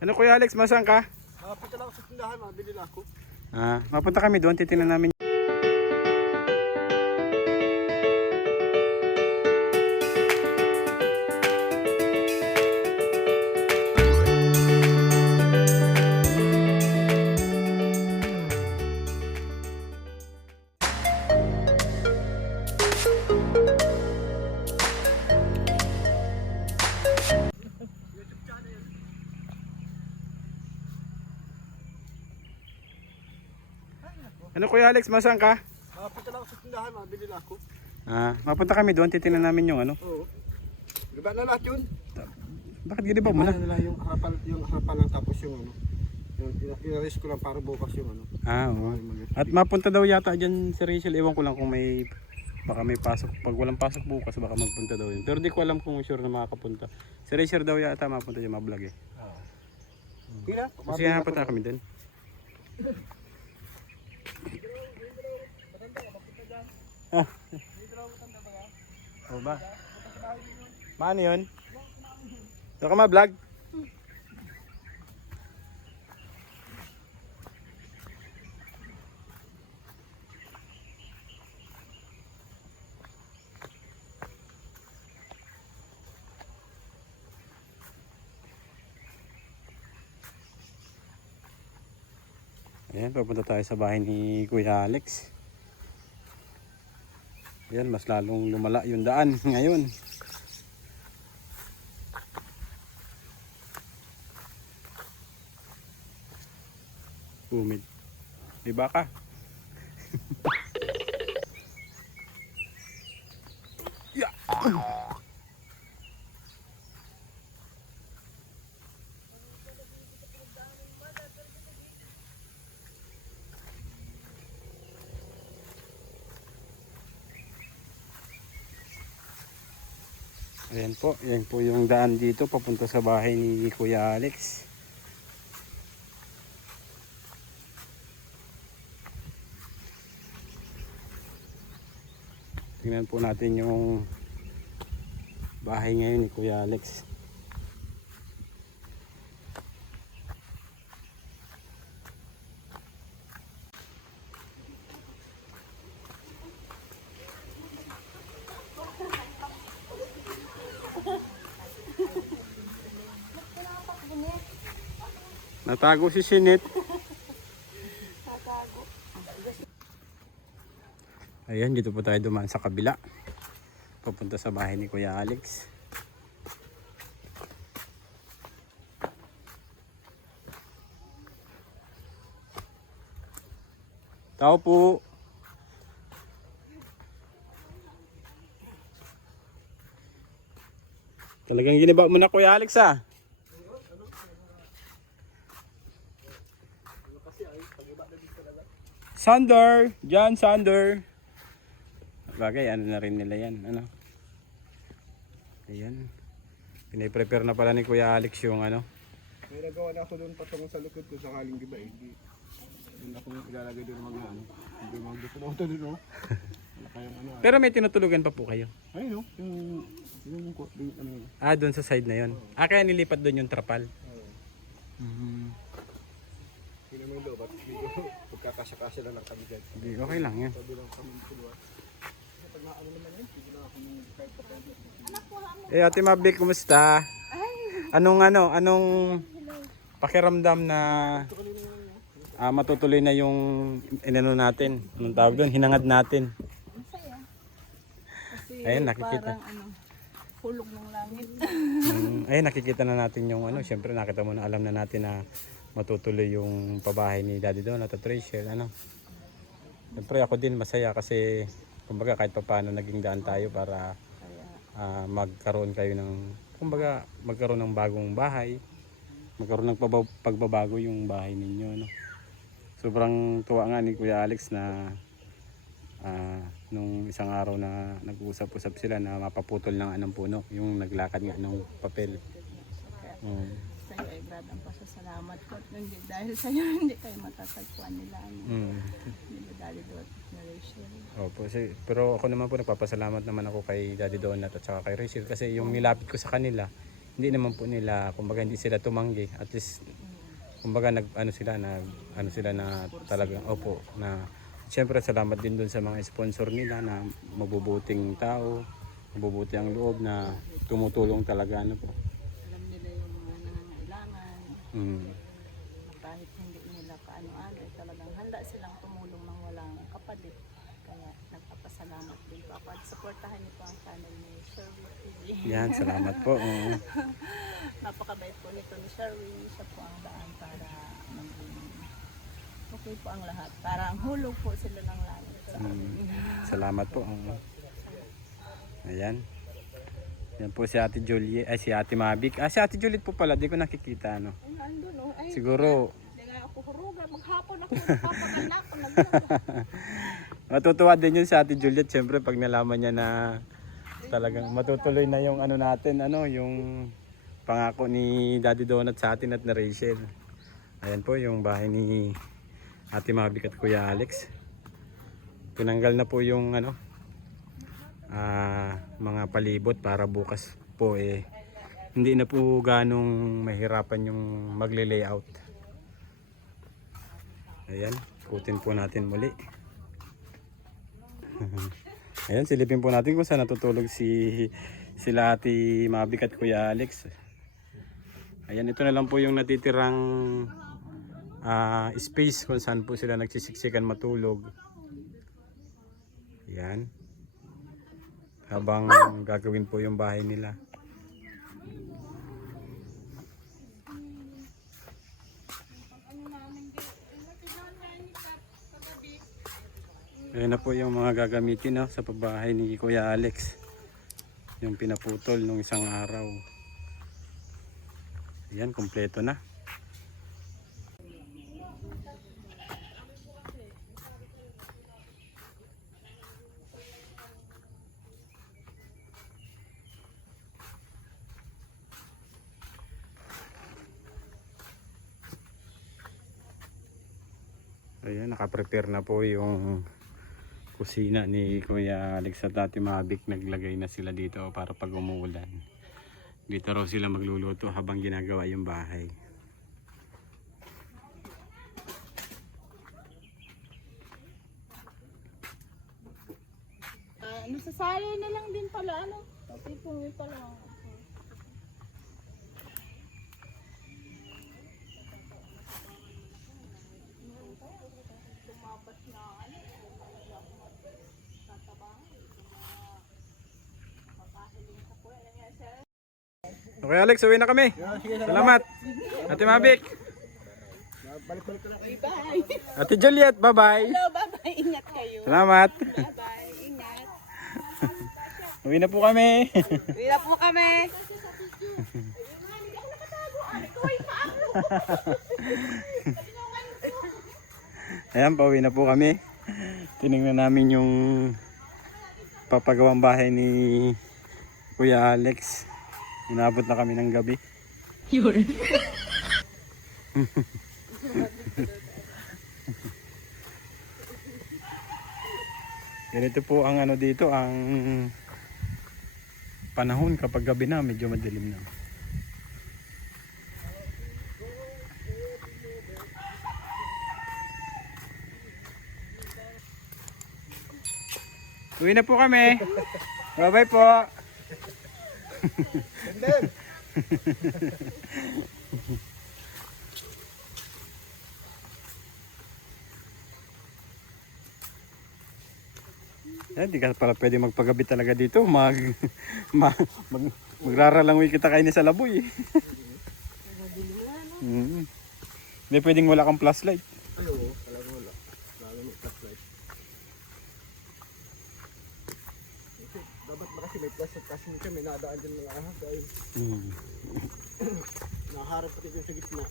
Ano Kuya Alex, masang ka? Punta lang ako sa tindahan, mabili lang ako. Mapunta kami doon, titingnan namin. Ano Kuya Alex, masang ka? Punta lang ako sa tindahan, mabili lang ako. Mapunta kami doon, titingnan namin yung ano. Oo. Diba na lahat yun? Bakit giniba mo na? Diba na lang yung harapan lang tapos yung ano. Yung inaris ko lang para bukas yung ano. Oo. At mapunta daw yata dyan si Rachel. Ewan ko lang kung baka may pasok. Pag walang pasok bukas baka magpunta daw yun. Pero di ko alam kung sure na makakapunta. Si Rachel daw yata mapunta dyan, mablog eh. Pila? Kasi napunta kami doon. O ba? Paano yun? Doon ka ma-vlog? Ayan, papunta tayo sa bahay ni Kuya Alex. Ayan, mas lalong lumala yung daan ngayon. Humid. Diba ka? Yeah. Ayan po yung daan dito papunta sa bahay ni Kuya Alex. Tingnan po natin yung bahay ngayon ni Kuya Alex. Natago si Sinit. Ayan, dito po tayo dumaan sa kabila. Papunta sa bahay ni Kuya Alex. Tao po. Talagang giniba mo na Kuya Alex ah. Sander, John Sander. Bagay, ano na rin nila yan, ano. Ayan. Piniprepare na pala ni Kuya Alex yung ano. May nagawa na ako doon patungo sa likod ko sakaling giba eh. Doon ako ilalagay doon mga ano. Hindi mag-dito na ito doon, no? Pero may tinutulugan pa po kayo? Ayun, no? Yung ano. Doon sa side na yon. Kaya nilipat doon yung trapal. Hindi naman daw, ba't hindi ko pagkakasya-kasya lang kami dyan. Hindi, okay lang yan. Sabi lang kami tulungan. Pag naano naman yun, hindi na ako kahit pa tayo. Ate Mabik, kumusta? Anong pakiramdam na matutuloy na yung inano natin? Anong tawag doon? Hinangad natin. Masaya. Kasi ayun, nakikita. parang hulog ng langit. Ayun, nakikita na natin yung ano. Siyempre nakita mo na, alam na natin na matutuloy yung pabahay ni Daddy Donut at Rachel. Siyempre ako din masaya kasi kumbaga kahit pa paano naging daan tayo para magkaroon kayo ng magkaroon ng bagong bahay, magkaroon ng pagbabago yung bahay ninyo, no? Sobrang tuwa nga ni Kuya Alex na nung isang araw na nag-uusap-usap sila na mapaputol ng anong puno, yung naglakad nga ng papel. Sa iyo ay brad ang pasasalamat ko. Dahil sa iyo hindi kayo matatagpuan nila. Hindi Daddy Donut na Rachel. Opo, pero ako naman po nagpapasalamat naman ako kay Daddy Donut at saka kay Rachel kasi yung nilapit ko sa kanila, hindi naman po nila, kumbaga hindi sila tumanggi. At least kumbaga ano sila na talagang opo na siyempre salamat din doon sa mga sponsor nila na mabubuting tao, mabubuti ang loob na tumutulong talaga ano po. Alam nila yung mga nangangailangan. Mm. Kahit hindi nila kaano-ano, talagang handa silang tumulong ng walang kapalit. Kaya nagpapasalamat din po ako. At supportahan niyo po ang channel ni Sherwin TV. Yan, salamat po. Oo. Napakabait po nito ni Sherwin. Siya po ang daan para maging okay po ang lahat. Para ang hulog po sila ng langit. Salamat po. Oo. Ayan. Yan po si Ate Juliet, ay si Ate Mavic. Si Ate Juliet po pala, di ko nakikita ano. Ay, nandun o. Ay, Siguro hindi nga ako huruga. Maghapon ako. Nagpapagal ako. Nagpapagal. matutuwa din yun si Ate Juliet syempre pag nalaman niya na talagang matutuloy na yung ano natin, yung pangako ni Daddy Donut sa atin at na Rachel. Ayan po yung bahay ni Ate Mavic at Kuya Alex. Tinanggal na po yung mga palibot para bukas po hindi na po ganong mahirapan yung magle-layout. Ayan, ikutin po natin muli. Ayan, silipin po natin kung saan natutulog sila Ate Mavic at Kuya Alex. Ayan, ito na lang po yung natitirang space kung saan po sila nagsisiksikan matulog. Ayan. Habang gagawin po yung bahay nila. Ayan na po yung mga gagamitin sa pabahay ni Kuya Alex. Yung pinaputol nung isang araw. Ayan, kompleto na. Ayan, nakaprepare na po yung kusina ni Kuya Alex at Ate Mavic. Naglagay na sila dito para pag umuulan. Dito raw sila magluluto habang ginagawa yung bahay. Nasasali na lang din pala Tipong yun pala. Okay Alex, uwi na kami. Salamat. Ate Mavic. Balik-balik ka na. Bye! Ate Juliet, bye-bye. Hello, bye-bye. Ingat kayo. Salamat. Bye-bye. Ingat. Uwi na po kami. Uwi na po kami. Ayan, pauwi na po kami. Tinignan namin yung papagawang bahay ni Kuya Alex. Inabot na kami ng gabi. Yun. Ganito po ang dito, ang panahon kapag gabi na, medyo madilim na. Uwi na po kami. Bye-bye po. Di ka pala pwede magpagabi talaga dito. Magraralangoy kita kainin sa laboy. Hindi pwedeng wala kang flashlight. Ay, oo. Talaga wala. Lalo may flashlight. Dapat ba kasi may flashlight kasi kami nadaan dyan mga ahas dahil nakaharap pati dyan sa gitna.